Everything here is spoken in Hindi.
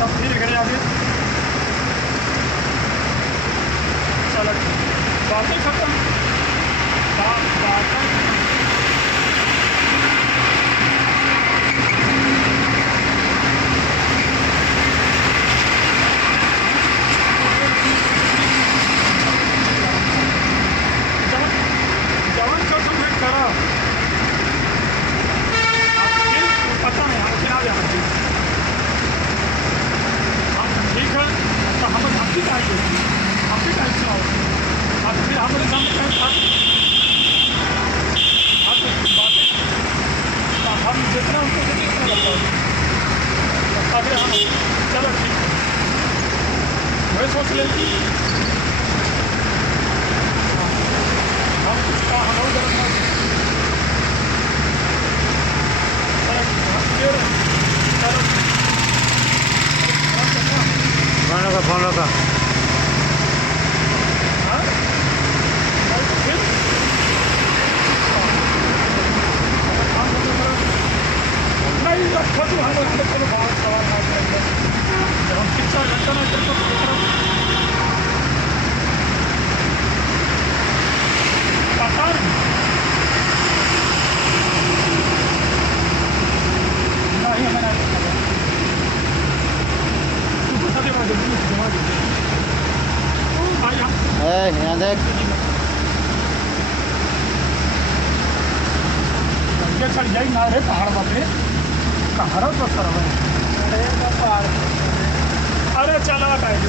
तब फिर घरे आगे चलो बातें खत्म बातें जवान जो तुम करा पता नहीं हम क्या जाना चाहिए हम ठीक है तो हम आपकी टाइम होती आपकी टाइम से आओ अब फिर हमारे सामने टाइम था बातें हम जितना उनको देते उतना लगता है अगर हम चलो ठीक है वही सोच लेती हम उसका हमारे करना फोन रखा नहीं रखा तो हम चलो बहुत सवाल हम शिक्षा घंटा ना करते पता नहीं हमें यहाँ देख चढ़ जाए ना रे पहाड़ बापे कहाँ तो सर अरे चला टाइम